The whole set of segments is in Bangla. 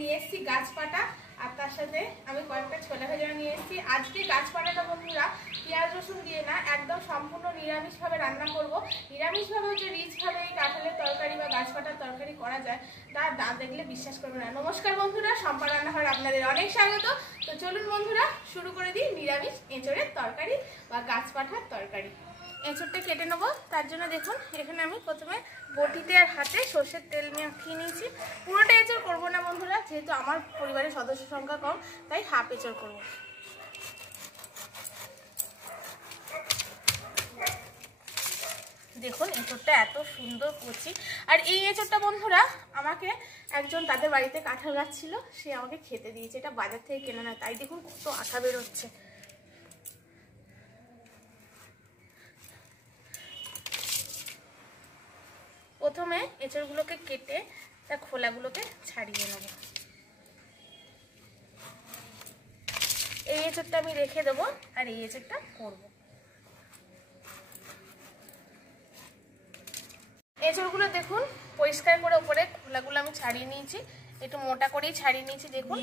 নিয়ে এসেছি গাছ পাটা আর তার সাথে আমি কয়েকটা ছোলা ভাজা নিয়ে এসেছি। আজকে গাছ পাটাটা বন্ধুরা পেঁয়াজ রসুন দিয়ে না, একদম সম্পূর্ণ নিরামিষভাবে রান্না করব। নিরামিষভাবে যে রিচভাবে এই কাঁঠালের তরকারি বা গাছ পাটার তরকারি করা যায় তার না দেখলে বিশ্বাস করবে না। নমস্কার বন্ধুরা, সম্পা রান্নাঘর আপনাদের অনেক স্বাগত। তো চলুন বন্ধুরা শুরু করে দিই নিরামিষ এঁচড়ের তরকারি বা গাছ পাঠার তরকারি। এঁচড়টা কেটে নেবো, তার জন্য দেখুন এখানে আমি প্রথমে বটিতে আর হাতে সর্ষের তেল মাখিয়ে নিয়েছি। পুরোটা এঁচড় করবো না বন্ধুরা, যেহেতু আমার পরিবারের সদস্য সংখ্যা কম তাই হাফ এঁচড় করবো। দেখুন এঁচড়টা এত সুন্দর কচি। আর এই এঁচড়টা বন্ধুরা আমাকে একজন তাদের বাড়িতে কাঁঠাল গাছ ছিল, সে আমাকে খেতে দিয়েছে। এটা বাজার থেকে কেনা না, তাই দেখুন কত আঠা বেরোচ্ছে। প্রথমে এঁচড়গুলোকে কেটে তার খোলাগুলোকে ছাড়িয়ে নেব। এই এঁচড়টা আমি রেখে দেবো আর এই এঁচড়টা করব। এঁচড়গুলো দেখুন পরিষ্কার করে উপরে খোলাগুলো আমি ছাড়িয়ে নিয়েছি, একটু মোটা করেই ছাড়িয়ে নিয়েছি। দেখুন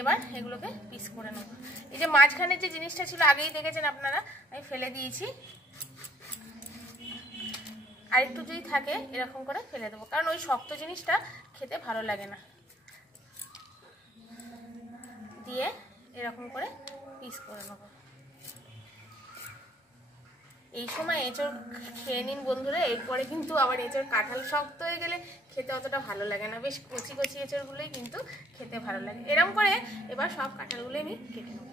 এবার এগুলোকে পিস করে নেব। এই যে মাঝখানে যে জিনিসটা ছিল আগেই দেখেছেন আপনারা, আমি ফেলে দিয়েছি। আর একটু যদি থাকে এরকম করে ফেলে দেবো, কারণ ওই শক্ত জিনিসটা খেতে ভালো লাগে না। দিয়ে এরকম করে পিস করে নেব। এই সময় এঁচড় খেয়ে নিন বন্ধুরা, এরপরে কিন্তু আবার এঁচড় কাঁঠাল শক্ত হয়ে গেলে খেতে অতটা ভালো লাগে না। বেশ কচি কচি এঁচড়গুলোই কিন্তু খেতে ভালো লাগে। এরকম করে এবার সব কাঁঠালগুলো আমি কেটে নেব।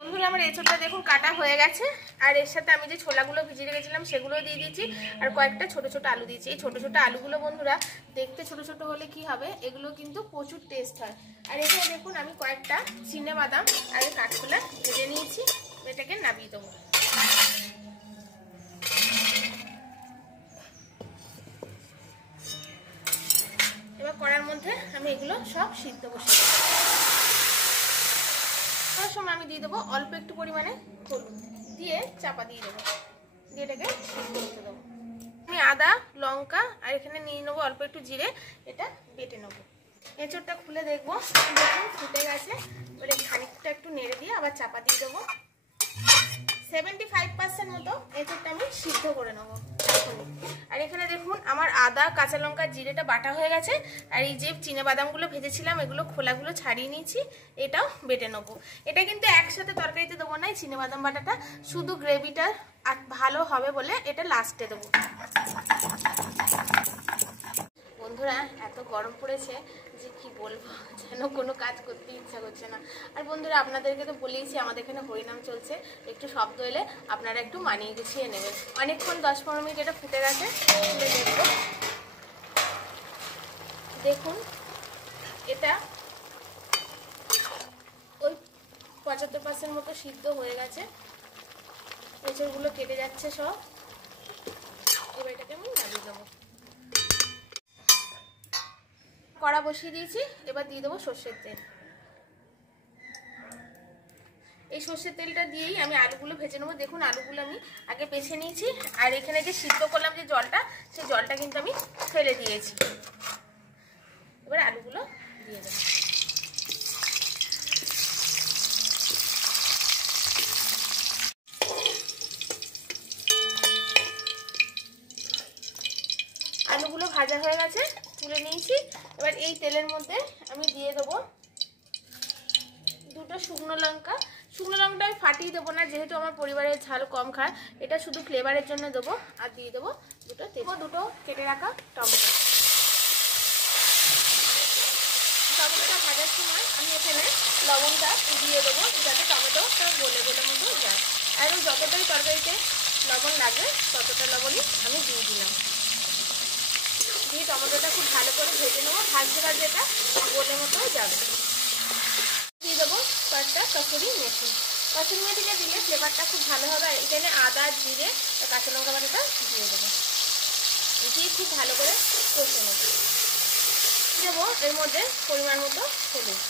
বন্ধুরা আমার এঁচড়টা দেখুন কাটা হয়ে গেছে, আর এর সাথে আমি যে ছোলাগুলো ভিজিয়ে রেখেছিলাম সেগুলো দিয়ে দিয়েছি, আর কয়েকটা ছোট ছোট আলু দিয়েছি। এই ছোট ছোট আলুগুলো বন্ধুরা দেখতে ছোট ছোট হলে কি হবে, এগুলো কিন্তু প্রচুর টেস্ট হয়। আর এখানে দেখুন আমি কয়েকটা চিনে বাদাম আর কাঠছোলা ভেজে নিয়েছি, এটাকে নামিয়ে দেবো। এবার কড়ার মধ্যে আমি এগুলো সব সিদ্ধ বসিয়ে দেবো। তার সময় আমি দিয়ে দেবো অল্প একটু পরিমাণে হলুদ, দিয়ে চাপা দিয়ে দেবো, দিয়ে এটাকে সিদ্ধ করতে দেবো। আমি আদা লঙ্কা আর এখানে নিয়ে নেবো অল্প একটু জিরে, এটা বেটে নেবো। এঁচড়টা খুলে দেখবো, দেখুন ফুটে গেছে। এবারে খানিকটা একটু নেড়ে দিয়ে আবার চাপা দিয়ে দেবো। 75% মতো এঁচড়টা আমি সিদ্ধ করে নেবো। আর এখানে দেখুন আমার আদা কাঁচা লঙ্কা জিরেটা বাটা হয়ে গেছে, আর এই যে চিনে বাদামগুলো ভেজেছিলাম এগুলো খোলাগুলো ছাড়িয়ে নিয়েছি, এটাও বেটে নেবো। এটা কিন্তু একসাথে তরকারিতে দেবো না, চিনে বাদাম বাটাটা শুধু গ্রেভিটা ভালো হবে বলে এটা লাস্টে দেবো। বন্ধুরা এত গরম পড়েছে যে কি বলবো, যেন কোনো কাজ করতে ইচ্ছা করছে না। আর বন্ধুরা আপনাদেরকে তো বলেইছি আমাদের এখানে হরিনাম চলছে, একটু শব্দ এলে আপনারা একটু মানিয়ে গুছিয়ে নেবেন। অনেকক্ষণ 10-15 মিনিট এটা ফুটে গেছে, তুলে দেখবো। দেখুন এটা ওই 75% মতো সিদ্ধ হয়ে গেছে, এঁচড়গুলো কেটে যাচ্ছে সব। এবার এটাকে আমি নামিয়ে দেবো। কড়া বসিয়ে দিয়েছি, এবার দিয়ে দেবো সর্ষের তেল। এই সর্ষের তেলটা দিয়েই আমি আলুগুলো ভেজে নেবো। দেখুন আলুগুলো আমি আগে বেছে নিয়েছি, আর এখানে যে সিদ্ধ করলাম যে জলটা, সেই জলটা কিন্তু আমি ফেলে দিয়েছি। এবার আলুগুলো দিয়ে দেবো। আলুগুলো ভাজা হয়ে গেছে, তুলে নিয়েছি। এবার এই তেলের মধ্যে আমি দিয়ে দেবো দুটো শুকনো লঙ্কা। শুকনো লঙ্কাটা আমি ফাটিয়ে দেবো না, যেহেতু আমার পরিবারের ঝাল কম খায়, এটা শুধু ফ্লেভারের জন্য দেবো। আর দিয়ে দেবো দুটো কেটে রাখা টমেটো। টমেটোটা ভাজার সময় আমি এখানে লবণটা দিয়ে দেবো, যাতে টমেটোটা গলে গলে মতো যায়। আর যতটাই তরকারিতে লবণ লাগবে ততটা লবণই আমি দিয়ে দিলাম। দিয়ে টমেটোটা খুব ভালো করে ভেজে নেবো, ভাজতে ভাজতে এটা গলে মতো যাবে। দিয়ে দেবো কয়েকটা কসুরি মেথি। কসুরি মেথিটা দিলে ফ্লেভারটা খুব ভালো হবে। এখানে আদা জিরে কাঁচা লঙ্কা বাটাটা দিয়ে দেবো, দিয়ে খুব ভালো করে কষে নেবো। দেবো এর মধ্যে পরিমাণ মতো হলুদ।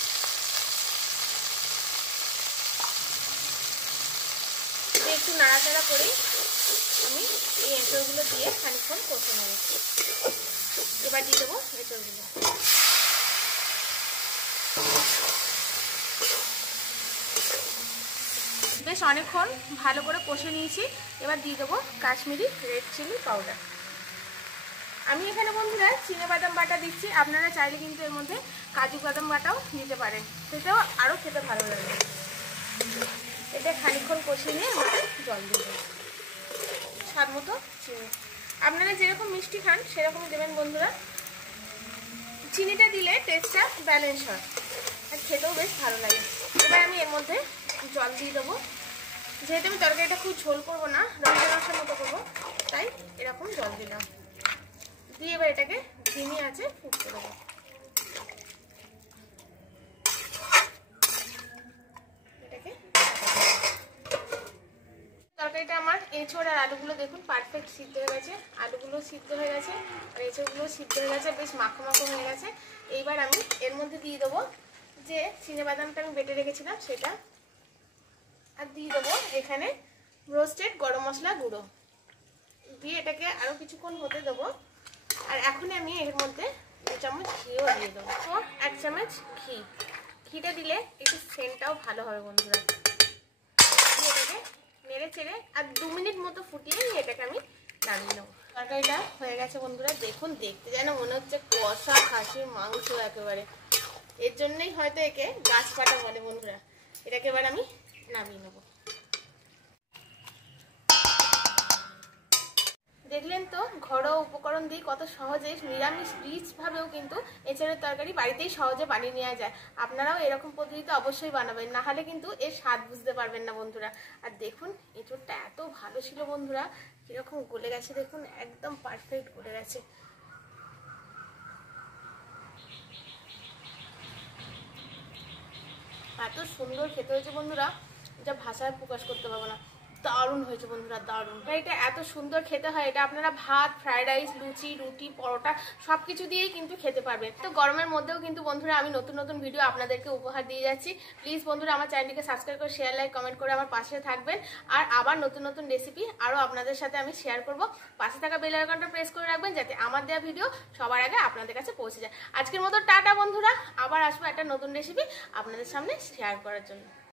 একটু নাড়াচাড়া করে আমি এই এঁচড়গুলো দিয়ে খানিকক্ষণ কষে নেব। এবার দিয়ে দেবো এঁচড়গুলো। বেশ অনেকক্ষণ ভালো করে কষে নিয়েছি। এবার দিয়ে দেবো কাশ্মীরি রেড চিলি পাউডার। আমি এখানে বন্ধুরা চিনেবাদাম বাটা দিচ্ছি, আপনারা চাইলে কিন্তু এর মধ্যে কাজু বাদাম বাটাও দিতে পারেন, সেটাও আরও খেতে ভালো লাগবে। এটা খানিকক্ষণ কষিয়ে নিয়ে আমাকে জল দিয়ে দেবো, স্বাদ মতো চিনি। আপনারা যেরকম মিষ্টি খান সেরকমই দেবেন বন্ধুরা। চিনিটা দিলে টেস্টটা ব্যালেন্স হয় আর খেতেও বেশ ভালো লাগে। এবার আমি এর মধ্যে জল দিয়ে দেবো। যেহেতু আমি তরকারিটা খুব ঝোল করবো না, রসা রসার মতো করবো, তাই এরকম জল দিলাম। দিয়ে এবার এটাকে ধিমি আঁচে ফুটতে দেবো। এটাকে তরকারিটা আমার এঁচোড় আর আলুগুলো দেখুন পারফেক্ট সিদ্ধ হয়ে গেছে, আলুগুলো সিদ্ধ হয়ে গেছে আর এঁচোড়গুলো সিদ্ধ হয়ে গেছে, বেশ মাখো মাখো হয়ে গেছে। এইবার আমি এর মধ্যে দিয়ে দেবো যে চিনেবাদামটা আমি বেটে রেখেছিলাম সেটা, আর দিয়ে দেবো এখানে রোস্টেড গরম মশলা গুঁড়ো দিয়ে এটাকে আরও কিছুক্ষণ হতে দেবো। আর এখন আমি এর মধ্যে 2 চামচ ঘিও দিয়ে দেবো, 1 চামচ ঘি। ঘিটা দিলে একটু সেন্টটাও ভালো হবে বন্ধুরা। এটাকে নেড়ে চেড়ে আর 2 মিনিট মতো ফুটিয়ে এটাকে আমি নামিয়ে নেবো। তরকারিটা হয়ে গেছে বন্ধুরা, দেখুন দেখতে যেন মনে হচ্ছে কষা খাসির মাংস একেবারে। এর জন্যই হয়তো একে গাছ পাটা বলে বন্ধুরা। এটাকে এবার আমি নামিয়ে নেবো। দেখলেন তো ঘরোয়া উপকরণ দিয়ে কত সহজে নিরামিষ রিচভাবেও কিন্তু এঁচড়ের তরকারি বাড়িতেই সহজে বানিয়ে নেওয়া যায়। আপনারাও এরকম পদ্ধতিতে অবশ্যই বানাবেন, না হলে কিন্তু এর স্বাদ বুঝতে পারবেন না বন্ধুরা। আর দেখুন এঁচড়টা এত ভালো ছিল বন্ধুরা, কীরকম গলে গেছে দেখুন, একদম পারফেক্ট গলে গেছে। এত সুন্দর খেতে হয়েছে বন্ধুরা, যা ভাষায় প্রকাশ করতে পারবো না। দারুণ হয়েছে বন্ধুরা, দারুণ। এটা এত সুন্দর খেতে হয়, এটা আপনারা ভাত, ফ্রাইড রাইস, লুচি, রুটি, পরোটা সব কিছু দিয়েই কিন্তু খেতে পারবেন। তো গরমের মধ্যেও কিন্তু বন্ধুরা আমি নতুন নতুন ভিডিও আপনাদেরকে উপহার দিয়ে যাচ্ছি। প্লিজ বন্ধুরা আমার চ্যানেলটিকে সাবস্ক্রাইব করে শেয়ার, লাইক, কমেন্ট করে আমার পাশে থাকবেন। আর আবার নতুন নতুন রেসিপি আরও আপনাদের সাথে আমি শেয়ার করব। পাশে থাকা বেল আইকনটা প্রেস করে রাখবেন যাতে আমার দেওয়া ভিডিও সবার আগে আপনাদের কাছে পৌঁছে যায়। আজকের মতো টাটা বন্ধুরা, আবার আসবো একটা নতুন রেসিপি আপনাদের সামনে শেয়ার করার জন্য।